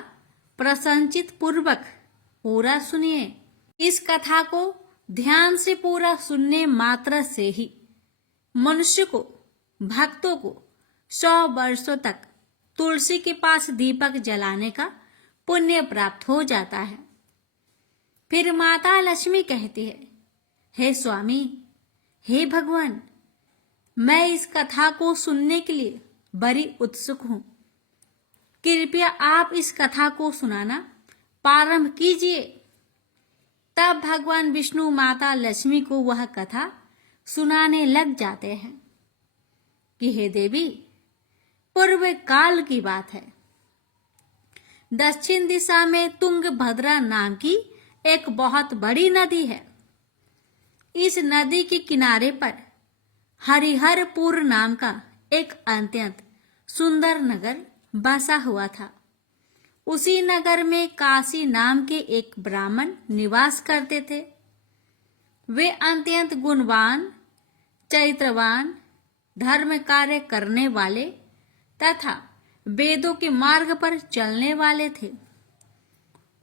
प्रसन्नचित पूर्वक पूरा सुनिए। इस कथा को ध्यान से पूरा सुनने मात्र से ही मनुष्य को, भक्तों को 100 वर्षों तक तुलसी के पास दीपक जलाने का पुण्य प्राप्त हो जाता है। फिर माता लक्ष्मी कहती है, हे स्वामी, हे भगवान, मैं इस कथा को सुनने के लिए बड़ी उत्सुक हूं। कृपया आप इस कथा को सुनाना प्रारंभ कीजिए। तब भगवान विष्णु माता लक्ष्मी को वह कथा सुनाने लग जाते हैं कि हे देवी, पूर्व काल की बात है। दक्षिण दिशा में तुंगभद्रा नाम की एक बहुत बड़ी नदी है। इस नदी के किनारे पर हरिहरपुर नाम का एक अत्यंत सुंदर नगर बसा हुआ था। उसी नगर में काशी नाम के एक ब्राह्मण निवास करते थे। वे अत्यंत गुणवान, चरित्रवान, धर्म कार्य करने वाले तथा वेदों के मार्ग पर चलने वाले थे।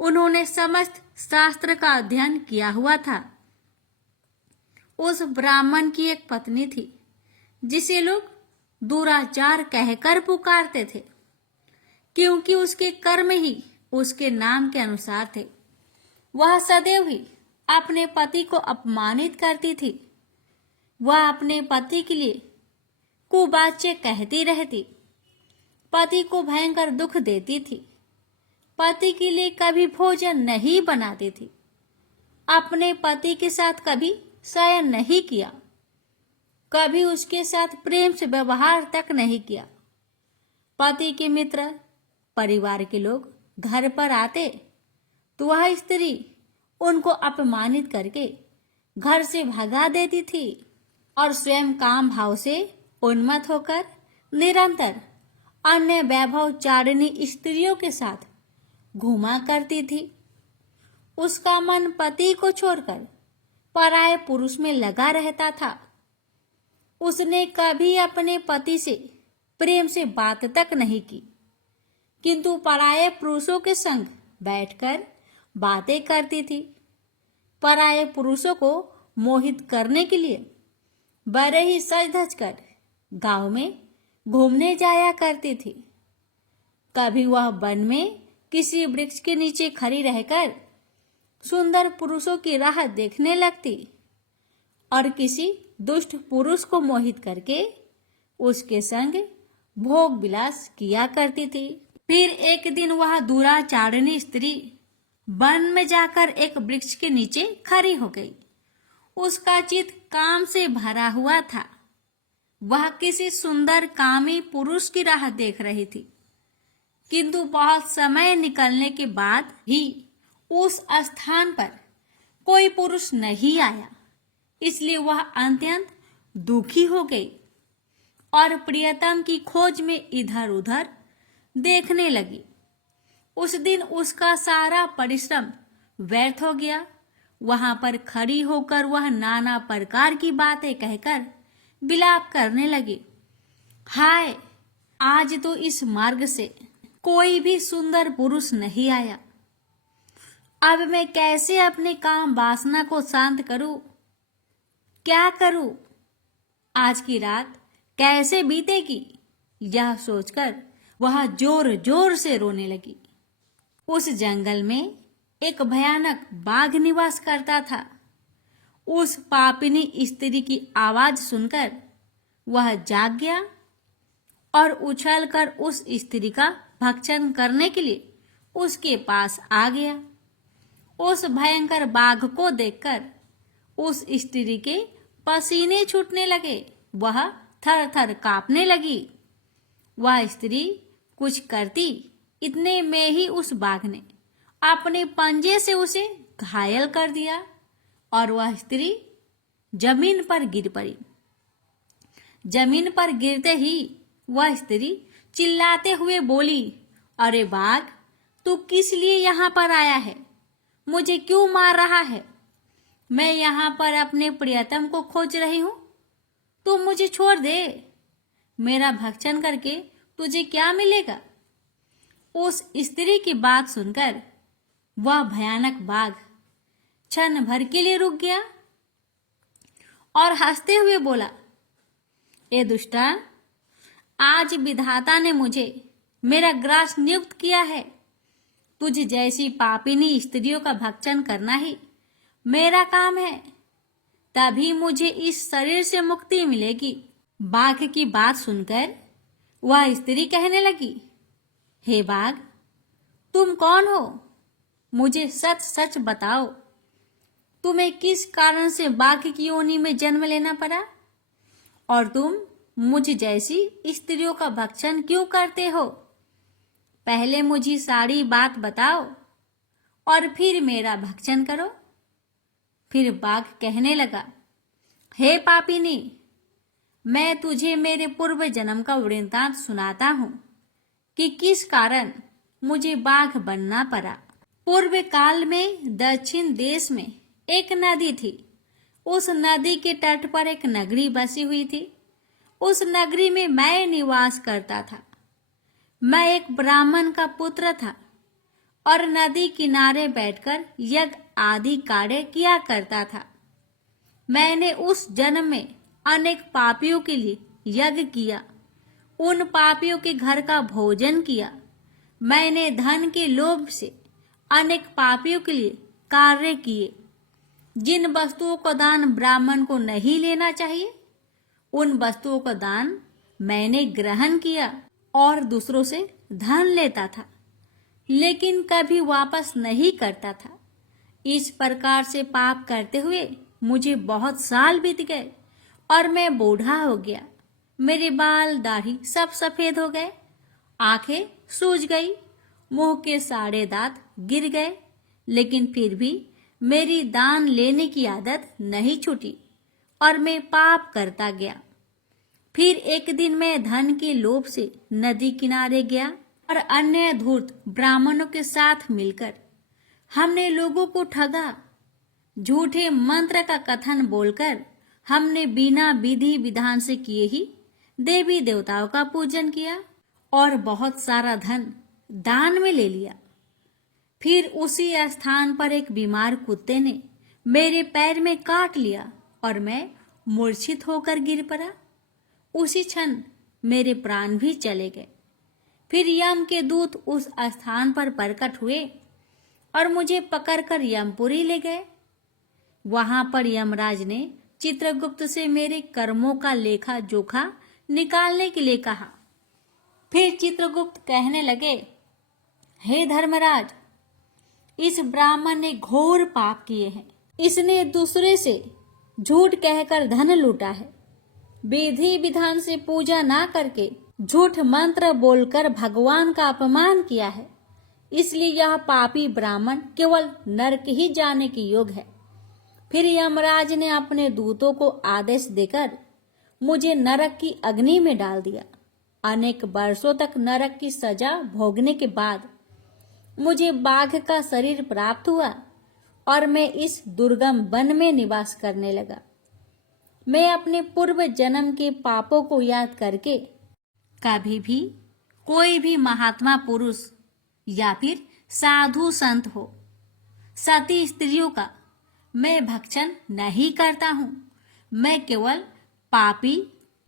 उन्होंने समस्त शास्त्र का अध्ययन किया हुआ था। उस ब्राह्मण की एक पत्नी थी, जिसे लोग दुराचार कहकर पुकारते थे, क्योंकि उसके कर्म ही उसके नाम के अनुसार थे। वह सदैव ही अपने पति को अपमानित करती थी। वह अपने पति के लिए कुवाच्य कहती रहती, पति को भयंकर दुख देती थी, पति के लिए कभी भोजन नहीं बनाती थी, अपने पति के साथ कभी शयन नहीं किया, कभी उसके साथ प्रेम से व्यवहार तक नहीं किया। पति के मित्र, परिवार के लोग घर पर आते तो वह स्त्री उनको अपमानित करके घर से भगा देती थी और स्वयं काम भाव से उन्मत्त होकर निरंतर अन्य वैभवचारिणी स्त्रियों के साथ घूमा करती थी। उसका मन पति को छोड़कर पराये पुरुष में लगा रहता था। उसने कभी अपने पति से प्रेम से बात तक नहीं की, किंतु पराये पुरुषों के संग बैठकर बातें करती थी। पराये पुरुषों को मोहित करने के लिए बड़े ही सज धज कर गांव में घूमने जाया करती थी। कभी वह वन में किसी वृक्ष के नीचे खड़ी रहकर सुंदर पुरुषों की राह देखने लगती और किसी दुष्ट पुरुष को मोहित करके उसके संग भोग विलास किया करती थी। फिर एक दिन वह दुराचारिणी स्त्री वन में जाकर एक वृक्ष के नीचे खड़ी हो गई। उसका चित्त काम से भरा हुआ था। वह किसी सुंदर कामी पुरुष की राह देख रही थी, किंतु बहुत समय निकलने के बाद भी उस स्थान पर कोई पुरुष नहीं आया। इसलिए वह अत्यंत दुखी हो गई और प्रियतम की खोज में इधर उधर देखने लगी। उस दिन उसका सारा परिश्रम व्यर्थ हो गया। वहां पर खड़ी होकर वह नाना प्रकार की बातें कहकर विलाप करने लगी। हाय, आज तो इस मार्ग से कोई भी सुंदर पुरुष नहीं आया। अब मैं कैसे अपने काम वासना को शांत करूं? क्या करूं? आज की रात कैसे बीतेगी? यह सोचकर वह जोर जोर से रोने लगी। उस जंगल में एक भयानक बाघ निवास करता था। उस पापिनी स्त्री की आवाज सुनकर वह जाग गया और उछलकर उस स्त्री का भक्षण करने के लिए उसके पास आ गया। उस भयंकर बाघ को देखकर उस स्त्री के पसीने छूटने लगे। वह थर थर कांपने लगी। वह स्त्री कुछ करती, इतने में ही उस बाघ ने अपने पंजे से उसे घायल कर दिया और वह स्त्री जमीन पर गिर पड़ी। जमीन पर गिरते ही वह स्त्री चिल्लाते हुए बोली, अरे बाघ, तू किस लिए यहाँ पर आया है? मुझे क्यों मार रहा है? मैं यहाँ पर अपने प्रियतम को खोज रही हूँ। तू मुझे छोड़ दे। मेरा भक्षण करके तुझे क्या मिलेगा? उस स्त्री की बात सुनकर वह भयानक बाघ क्षण भर के लिए रुक गया और हंसते हुए बोला, ए दुष्टा, आज विधाता ने मुझे मेरा ग्रास नियुक्त किया है। तुझ जैसी पापिनी स्त्रियों का भक्षण करना ही मेरा काम है, तभी मुझे इस शरीर से मुक्ति मिलेगी। बाघ की बात सुनकर वह स्त्री कहने लगी, हे बाघ, तुम कौन हो? मुझे सच सच बताओ, तुम्हें किस कारण से बाघ की योनि में जन्म लेना पड़ा और तुम मुझ जैसी स्त्रियों का भक्षण क्यों करते हो? पहले मुझे सारी बात बताओ और फिर मेरा भक्षण करो। फिर बाघ कहने लगा, हे पापिनी, मैं तुझे मेरे पूर्व जन्म का वृत्तांत सुनाता हूँ कि किस कारण मुझे बाघ बनना पड़ा। पूर्व काल में दक्षिण देश में एक नदी थी। उस नदी के तट पर एक नगरी बसी हुई थी। उस नगरी में मैं निवास करता था। मैं एक ब्राह्मण का पुत्र था और नदी किनारे बैठकर यज्ञ आदि कार्य किया करता था। मैंने उस जन्म में अनेक पापियों के लिए यज्ञ किया, उन पापियों के घर का भोजन किया। मैंने धन के लोभ से अनेक पापियों के लिए कार्य किए। जिन वस्तुओं का दान ब्राह्मण को नहीं लेना चाहिए, उन वस्तुओं का दान मैंने ग्रहण किया और दूसरों से धन लेता था, लेकिन कभी वापस नहीं करता था। इस प्रकार से पाप करते हुए मुझे बहुत साल बीत गए और मैं बूढ़ा हो गया। मेरे बाल दाढ़ी सब सफेद हो गए, आंखें सूज गई, मुंह के सारे दांत गिर गए, लेकिन फिर भी मेरी दान लेने की आदत नहीं छूटी और मैं पाप करता गया। फिर एक दिन मैं धन के लोभ से नदी किनारे गया और अन्य धूर्त ब्राह्मणों के साथ मिलकर हमने लोगों को ठगा। झूठे मंत्र का कथन बोलकर हमने बिना विधि विधान से किए ही देवी देवताओं का पूजन किया और बहुत सारा धन दान में ले लिया। फिर उसी स्थान पर एक बीमार कुत्ते ने मेरे पैर में काट लिया और मैं मूर्छित होकर गिर पड़ा। उसी क्षण मेरे प्राण भी चले गए। फिर यम के दूत उस स्थान पर प्रकट हुए और मुझे पकड़कर यमपुरी ले गए। वहां पर यमराज ने चित्रगुप्त से मेरे कर्मों का लेखा जोखा निकालने के लिए कहा। फिर चित्रगुप्त कहने लगे, हे धर्मराज, इस ब्राह्मण ने घोर पाप किए हैं। इसने दूसरे से झूठ कहकर धन लूटा है। विधि विधान से पूजा ना करके झूठ मंत्र बोलकर भगवान का अपमान किया है। इसलिए यह पापी ब्राह्मण केवल नरक ही जाने के योग है। फिर यमराज ने अपने दूतों को आदेश देकर मुझे नरक की अग्नि में डाल दिया। अनेक वर्षों तक नरक की सजा भोगने के बाद मुझे बाघ का शरीर प्राप्त हुआ और मैं इस दुर्गम वन में निवास करने लगा। मैं अपने पूर्व जन्म के पापों को याद करके कभी भी कोई भी महात्मा पुरुष या फिर साधु संत हो, सती स्त्रियों का मैं भक्षण नहीं करता हूँ। मैं केवल पापी,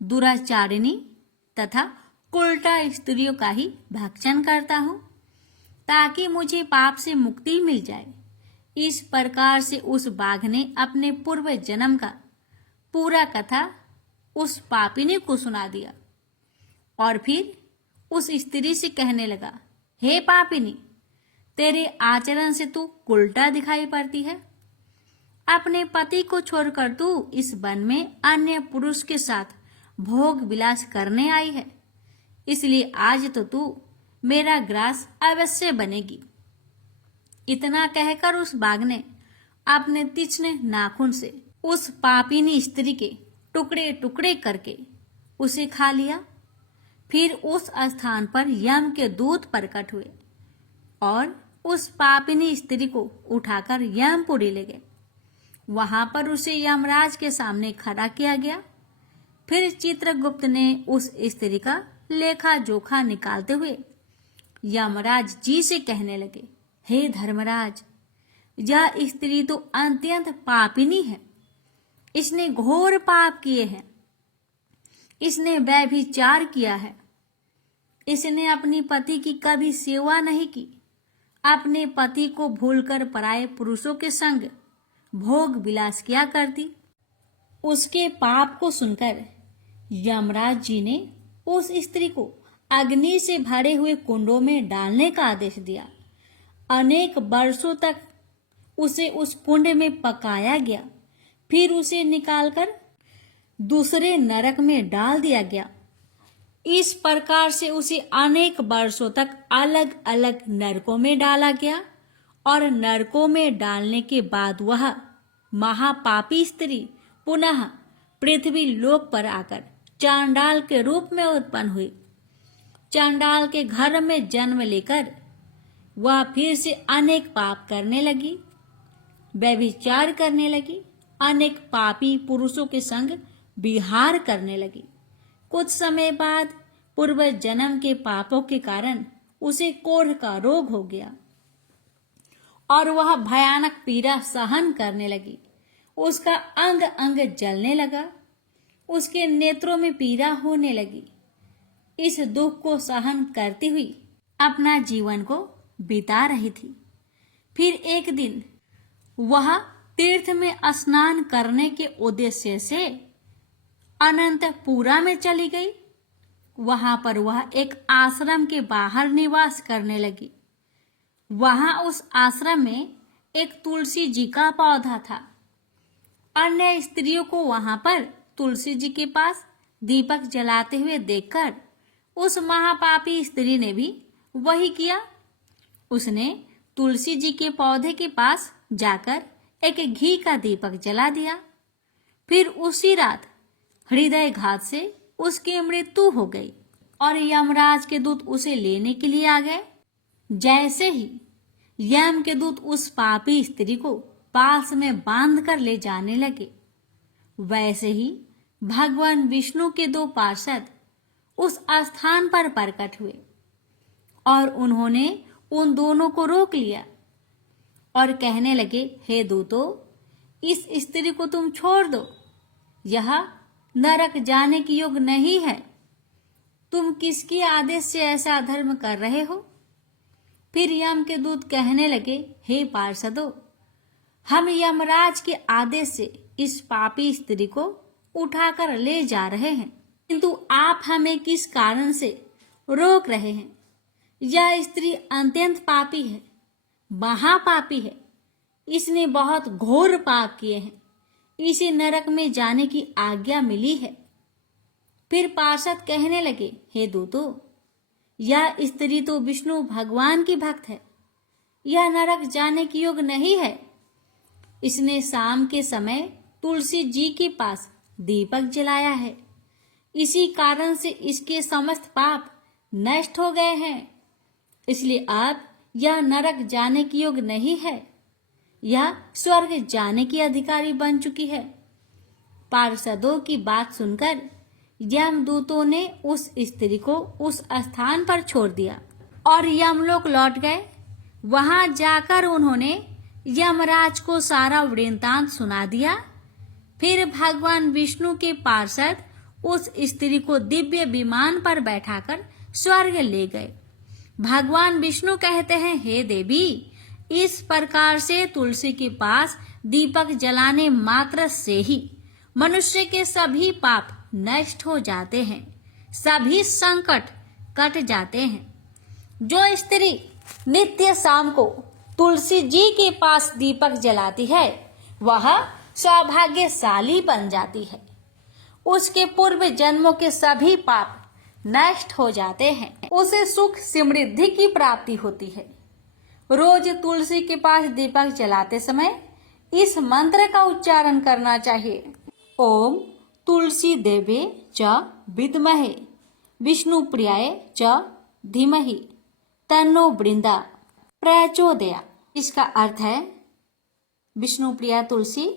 दुराचारिणी तथा उल्टा स्त्रियों का ही भक्षण करता हूँ ताकि मुझे पाप से मुक्ति मिल जाए। इस प्रकार से उस बाघ ने अपने पूर्व जन्म का पूरा कथा उस पापिनी को सुना दिया और फिर उस स्त्री से कहने लगा, हे पापिनी, तेरे आचरण से तू उल्टा दिखाई पड़ती है। अपने पति को छोड़कर तू इस वन में अन्य पुरुष के साथ भोग विलास करने आई है। इसलिए आज तो तू मेरा ग्रास अवश्य बनेगी। इतना कहकर उस बाघ ने अपने तीक्ष्ण नाखून से उस पापिनी स्त्री के टुकड़े टुकड़े करके उसे खा लिया। फिर उस स्थान पर यम के दूत प्रकट हुए और उस पापिनी स्त्री को उठाकर यमपुरी ले गए। वहां पर उसे यमराज के सामने खड़ा किया गया। फिर चित्रगुप्त ने उस स्त्री का लेखा जोखा निकालते हुए यमराज जी से कहने लगे, हे धर्मराज, यह स्त्री तो अत्यंत पापिनी है। इसने घोर पाप किए हैं। इसने व्यभिचार किया है। इसने अपनी पति की कभी सेवा नहीं की। अपने पति को भूलकर पराये पुरुषों के संग भोग विलास किया करती। उसके पाप को सुनकर यमराज जी ने उस स्त्री को अग्नि से भरे हुए कुंडों में डालने का आदेश दिया। अनेक वर्षों तक उसे उस कुंड में पकाया गया। फिर उसे निकालकर दूसरे नरक में डाल दिया गया। इस प्रकार से उसे अनेक वर्षों तक अलग अलग नरकों में डाला गया और नरकों में डालने के बाद वह महापापी स्त्री पुनः पृथ्वी लोक पर आकर चांडाल के रूप में उत्पन्न हुई। चांडाल के घर में जन्म लेकर वह फिर से अनेक पाप करने लगी, व्यभिचार करने लगी, अनेक पापी पुरुषों के संग विहार करने लगी। कुछ समय बाद पूर्व जन्म के पापों के कारण उसे कोढ़ का रोग हो गया और वह भयानक पीड़ा सहन करने लगी। उसका अंग अंग जलने लगा। उसके नेत्रों में पीड़ा होने लगी। इस दुख को सहन करती हुई अपना जीवन को बिता रही थी। फिर एक दिन वह तीर्थ में स्नान करने के उद्देश्य से अनंतपुरा में चली गई। वहां पर वह एक आश्रम के बाहर निवास करने लगी। वहां उस आश्रम में एक तुलसी जी का पौधा था। अन्य स्त्रियों को वहां पर तुलसी जी के पास दीपक जलाते हुए देखकर उस महापापी स्त्री ने भी वही किया। उसने तुलसी जी के पौधे के पास जाकर एक घी का दीपक जला दिया। फिर उसी रात हृदयघात से उसकी मृत्यु हो गई और यमराज के दूत उसे लेने के लिए आ गए। जैसे ही यम के दूत उस पापी स्त्री को पास में बांध कर ले जाने लगे, वैसे ही भगवान विष्णु के दो पार्षद उस स्थान पर प्रकट हुए और उन्होंने उन दोनों को रोक लिया और कहने लगे, हे दूतों, इस स्त्री को तुम छोड़ दो। यह नरक जाने की योग्य नहीं है। तुम किसके आदेश से ऐसा अधर्म कर रहे हो? फिर यम के दूत कहने लगे, हे पार्षदों, हम यमराज के आदेश से इस पापी स्त्री को उठाकर ले जा रहे हैं, किंतु आप हमें किस कारण से रोक रहे हैं? यह स्त्री अत्यंत पापी है, महापापी है। इसने बहुत घोर पाप किए हैं। इसे नरक में जाने की आज्ञा मिली है। फिर पार्षद कहने लगे, हे दूतों, यह स्त्री तो विष्णु भगवान की भक्त है। यह नरक जाने की योग्य नहीं है। इसने शाम के समय तुलसी जी के पास दीपक जलाया है। इसी कारण से इसके समस्त पाप नष्ट हो गए हैं। इसलिए अब यह नरक जाने की योग्य नहीं है। यह स्वर्ग जाने की अधिकारी बन चुकी है। पार्षदों की बात सुनकर यमदूतों ने उस स्त्री को उस स्थान पर छोड़ दिया और यमलोक लौट गए। वहां जाकर उन्होंने यमराज को सारा वृत्तांत सुना दिया। फिर भगवान विष्णु के पार्षद उस स्त्री को दिव्य विमान पर बैठाकर स्वर्ग ले गए। भगवान विष्णु कहते हैं, हे देवी, इस प्रकार से तुलसी के पास दीपक जलाने मात्र से ही मनुष्य के सभी पाप नष्ट हो जाते हैं, सभी संकट कट जाते हैं। जो स्त्री नित्य शाम को तुलसी जी के पास दीपक जलाती है, वह सौभाग्यशाली बन जाती है। उसके पूर्व जन्मों के सभी पाप नष्ट हो जाते हैं, उसे सुख समृद्धि की प्राप्ति होती है। रोज तुलसी के पास दीपक जलाते समय इस मंत्र का उच्चारण करना चाहिए। ओम तुलसी देवे च विद्महे विष्णु प्रियाय च धीमहि तन्नो बृंदा प्रचोदया। इसका अर्थ है, विष्णु प्रिया तुलसी,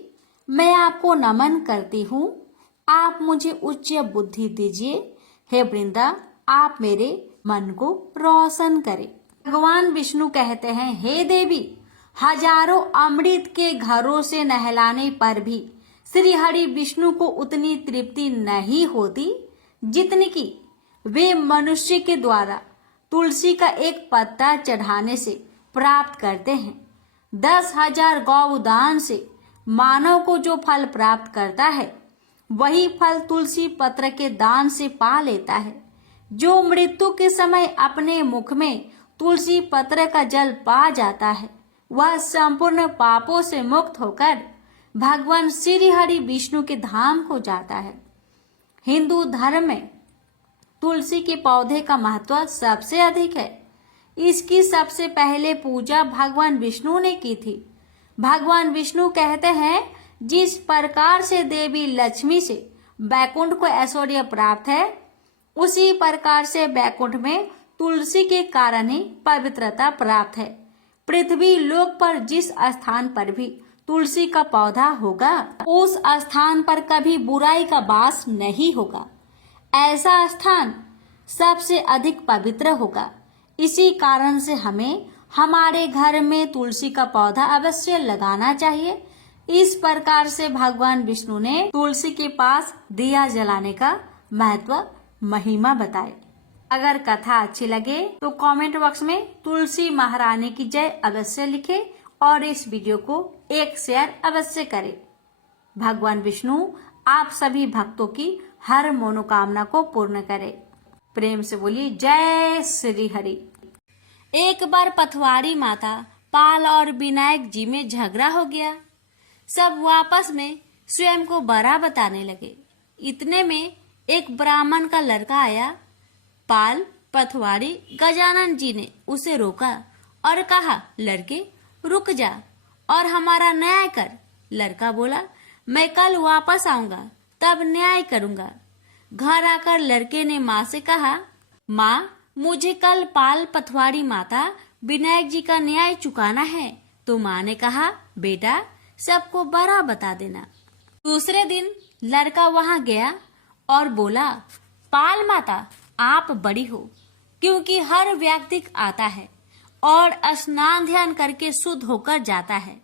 मैं आपको नमन करती हूँ, आप मुझे उच्च बुद्धि दीजिए। हे वृंदा, आप मेरे मन को रोशन करें। भगवान विष्णु कहते हैं, हे देवी, हजारों अमृत के घरों से नहलाने पर भी श्री हरि विष्णु को उतनी तृप्ति नहीं होती जितनी कि वे मनुष्य के द्वारा तुलसी का एक पत्ता चढ़ाने से प्राप्त करते हैं। 10,000 गौदान से मानव को जो फल प्राप्त करता है, वही फल तुलसी पत्र के दान से पा लेता है। जो मृत्यु के समय अपने मुख में तुलसी पत्र का जल पा जाता है, वह संपूर्ण पापों से मुक्त होकर भगवान श्री हरि विष्णु के धाम को जाता है। हिंदू धर्म में तुलसी के पौधे का महत्व सबसे अधिक है। इसकी सबसे पहले पूजा भगवान विष्णु ने की थी। भगवान विष्णु कहते हैं, जिस प्रकार से देवी लक्ष्मी से बैकुंठ को ऐश्वर्य प्राप्त है, उसी प्रकार से बैकुंठ में तुलसी के कारण ही पवित्रता प्राप्त है। पृथ्वी लोक पर जिस स्थान पर भी तुलसी का पौधा होगा, उस स्थान पर कभी बुराई का वास नहीं होगा। ऐसा स्थान सबसे अधिक पवित्र होगा। इसी कारण से हमें हमारे घर में तुलसी का पौधा अवश्य लगाना चाहिए। इस प्रकार से भगवान विष्णु ने तुलसी के पास दिया जलाने का महत्व, महिमा बताए। अगर कथा अच्छी लगे तो कमेंट बॉक्स में तुलसी महारानी की जय अवश्य लिखें और इस वीडियो को एक शेयर अवश्य करें। भगवान विष्णु आप सभी भक्तों की हर मनोकामना को पूर्ण करे। प्रेम से बोलिए जय श्री हरि। एक बार पथवारी माता पाल और विनायक जी में झगड़ा हो गया। सब आपस में स्वयं को बड़ा बताने लगे। इतने में एक ब्राह्मण का लड़का आया। पाल, पथवारी, गजानन जी ने उसे रोका और कहा, लड़के रुक जा और हमारा न्याय कर। लड़का बोला, मैं कल वापस आऊंगा, तब न्याय करूंगा। घर आकर लड़के ने माँ से कहा, माँ, मुझे कल पाल, पथवारी माता, विनायक जी का न्याय चुकाना है। तो माँ ने कहा, बेटा सबको बड़ा बता देना। दूसरे दिन लड़का वहां गया और बोला, पाल माता, आप बड़ी हो, क्योंकि हर व्यक्ति आता है और स्नान ध्यान करके शुद्ध होकर जाता है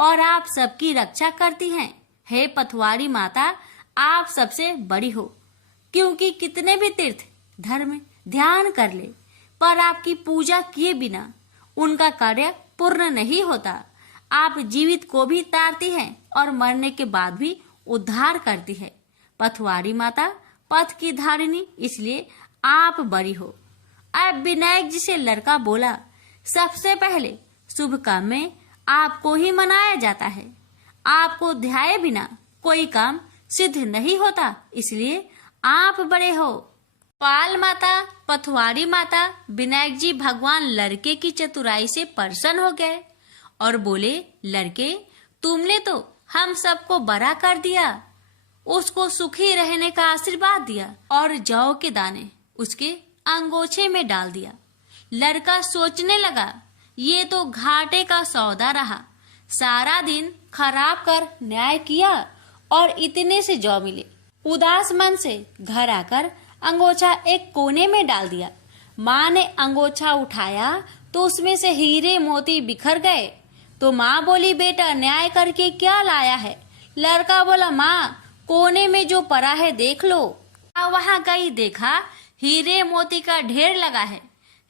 और आप सबकी रक्षा करती हैं। हे पथवारी माता, आप सबसे बड़ी हो, क्योंकि कितने भी तीर्थ धर्म ध्यान कर ले, पर आपकी पूजा किए बिना उनका कार्य पूर्ण नहीं होता। आप जीवित को भी तारती हैं और मरने के बाद भी उद्धार करती है। पथवारी माता पथ की धारिणी, इसलिए आप बड़ी हो। अब विनायक जी से लड़का बोला, सबसे पहले शुभ काम में आपको ही मनाया जाता है। आपको ध्याये बिना कोई काम सिद्ध नहीं होता, इसलिए आप बड़े हो। पाल माता, पथवारी माता, विनायक जी भगवान लड़के की चतुराई से प्रसन्न हो गए और बोले, लड़के तुमने तो हम सबको बड़ा कर दिया, उसको सुखी रहने का आशीर्वाद दिया और जौ के दाने उसके अंगोछे में डाल दिया। लड़का सोचने लगा, ये तो घाटे का सौदा रहा। सारा दिन खराब कर न्याय किया और इतने से जौ मिले। उदास मन से घर आकर अंगोछा एक कोने में डाल दिया। माँ ने अंगोछा उठाया तो उसमें से हीरे मोती बिखर गए। तो माँ बोली, बेटा न्याय करके क्या लाया है? लड़का बोला, माँ कोने में जो पड़ा है देख लो। वहाँ गई, देखा हीरे मोती का ढेर लगा है,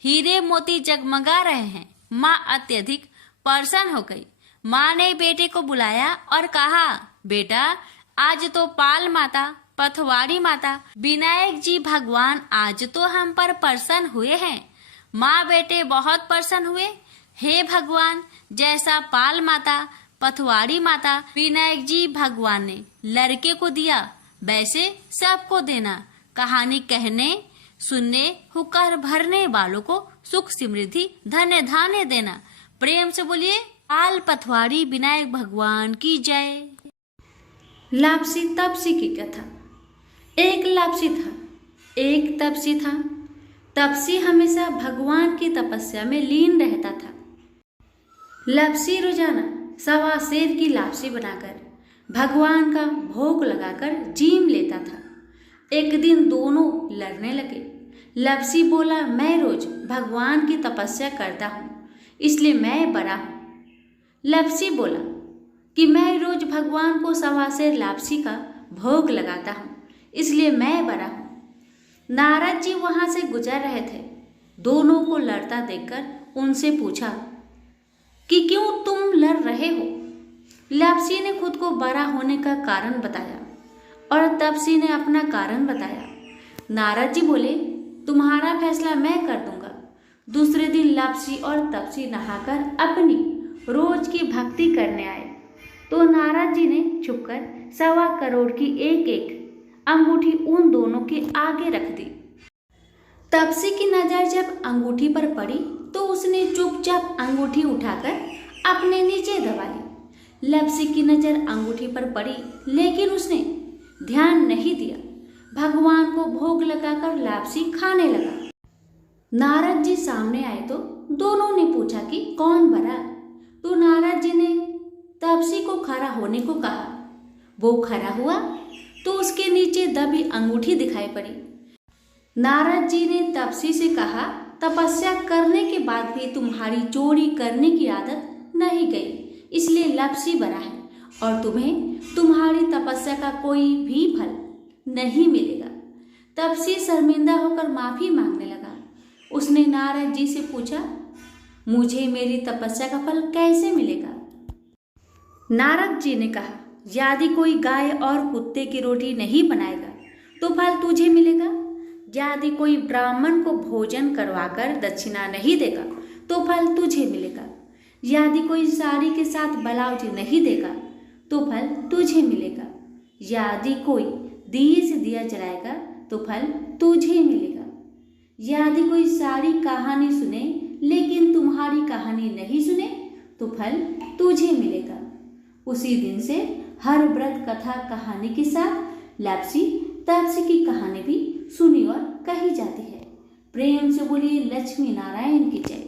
हीरे मोती जगमगा रहे हैं। माँ अत्यधिक प्रसन्न हो गई। माँ ने बेटे को बुलाया और कहा, बेटा आज तो पाल माता, पथवारी माता, विनायक जी भगवान आज तो हम पर प्रसन्न हुए हैं। माँ बेटे बहुत प्रसन्न हुए। हे भगवान, जैसा पाल माता, पथवारी माता, विनायक जी भगवान ने लड़के को दिया, वैसे सबको देना। कहानी कहने सुनने हुक्कार भरने वालों को सुख समृद्धि धन्य धान्य देना। प्रेम से बोलिए आल पथवारी विनायक भगवान की जय। लापसी तपसी की कथा। एक लापसी था, एक तपसी था। तपसी हमेशा भगवान की तपस्या में लीन रहता था। लापसी रोजाना 1.25 सेर की लापसी बनाकर भगवान का भोग लगाकर जीम लेता था। एक दिन दोनों लड़ने लगे। लापसी बोला, मैं रोज भगवान की तपस्या करता हूँ, इसलिए मैं बड़ा हूँ। लापसी बोला कि मैं रोज भगवान को 1.25 सेर लापसी का भोग लगाता हूँ, इसलिए मैं बड़ा हूँ। नारद जी वहां से गुजर रहे थे। दोनों को लड़ता देखकर उनसे पूछा कि क्यों तुम लड़ रहे हो। लापसी ने खुद को बड़ा होने का कारण बताया और तपसी ने अपना कारण बताया। नारद जी बोले, तुम्हारा फैसला मैं कर दूंगा। दूसरे दिन लापसी और तपसी नहाकर अपनी रोज की भक्ति करने आए तो नारद जी ने छुपकर 1.25 करोड़ की एक अंगूठी उन दोनों के आगे रख दी। तपसी की नजर जब अंगूठी पर पड़ी तो उसने चुपचाप अंगूठी उठाकर अपने नीचे दबा ली। लापसी की नजर अंगूठी पर पड़ी लेकिन उसने ध्यान नहीं दिया। भगवान को भोग लगाकर लापसी खाने लगा। नारद जी सामने आए तो दोनों ने पूछा कि कौन बड़ा। तो नारद जी ने तपसी को खड़ा होने को कहा। वो खड़ा हुआ तो उसके नीचे दबी अंगूठी दिखाई पड़ी। नारद जी ने तपसी से कहा, तपस्या करने के बाद भी तुम्हारी चोरी करने की आदत नहीं गई, इसलिए लापसी बड़ा है और तुम्हें तुम्हारी तपस्या का कोई भी फल नहीं मिलेगा। तपसी शर्मिंदा होकर माफी मांगने लगा। उसने नारद जी से पूछा, मुझे मेरी तपस्या का फल कैसे मिलेगा। नारद जी ने कहा, यदि कोई गाय और कुत्ते की रोटी नहीं बनाएगा तो फल तुझे मिलेगा। यदि कोई ब्राह्मण को भोजन करवाकर दक्षिणा नहीं देगा तो फल तुझे मिलेगा। यदि कोई साड़ी के साथ ब्लाउज नहीं देगा तो फल तुझे मिलेगा। यदि कोई दिए से दिया जलाएगा तो फल तुझे मिलेगा। यदि कोई सारी कहानी सुने लेकिन तुम्हारी कहानी नहीं सुने तो फल तुझे मिलेगा। उसी दिन से हर व्रत कथा कहानी के साथ लापसी तपसी की कहानी भी सुनी और कही जाती है। प्रेम से बोलिए लक्ष्मी नारायण की जय।